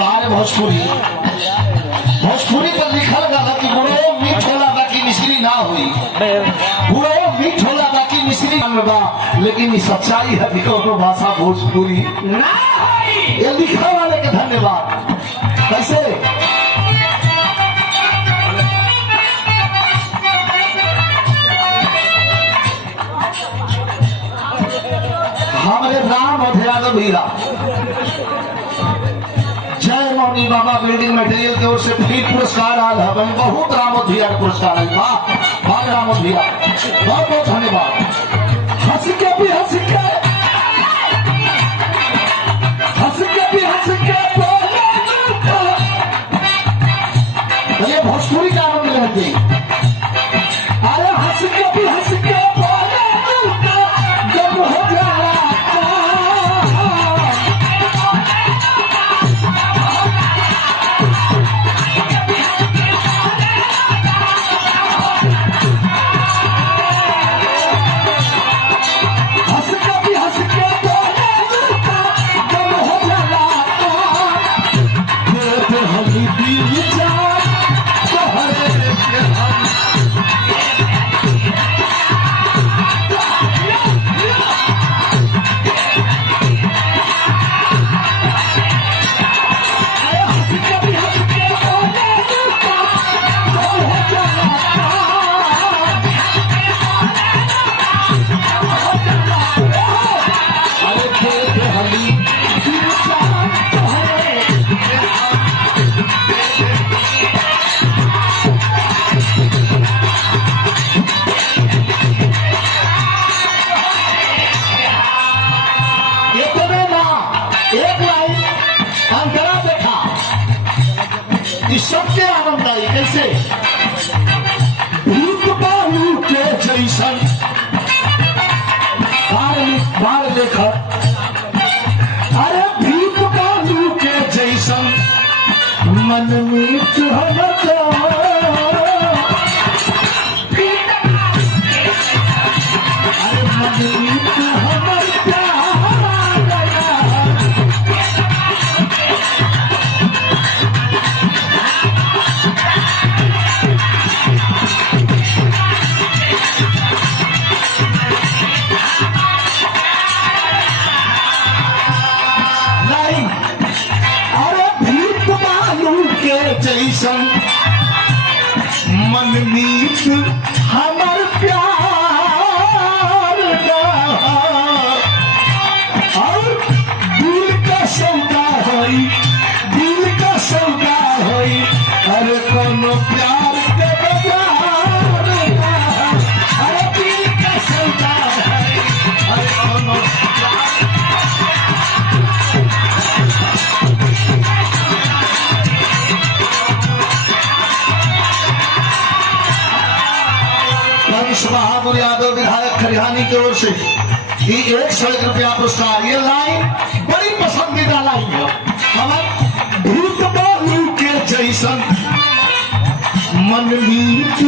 बारे भोजपुरी भोजपुरी पर लिखल गया कि बुढ़ो मीठ होला बाकी मिश्री ना हुई, बुढ़ो मीठ होला बाकी मिश्री ना, लेकिन ये सच्चाई है कि कोनो भाषा भोजपुरी ना हुई। ये लिखने वाले के धन्यवाद। कैसे हमारे राम यादव भैया जय मौनी बाबा बिल्डिंग मटेरियल की ओर से फ्री पुरस्कार आल है, बहुत रामोद भैया का पुरस्कार है। वाह रामोद भैया, बहुत बहुत धन्यवाद। हंस के भी हंस के भी हंस के ये भोजपुरी का आनंद लेते। अरे हंस के भी हंस के सबके आनंद आई। कैसे भूत बालू के जैसन बार लेखक, अरे भूत बालू के जैसन मन मीठ अरे मन मीठ हमर जैसन मन मीठ हमर प्यार और दिल का सौदा होई, दिल का सौदा होई, अरे कोनो प्यार के बाजार, अरे दिल का सौदा होई, अरे कोनो बहादुर यादव विधायक खरिहानी की ओर से 101 रुपया पुरस्कार। ये लाइन बड़ी पसंदीदा लाइन है। हमारे भूत बालू के जैसन मन मीठ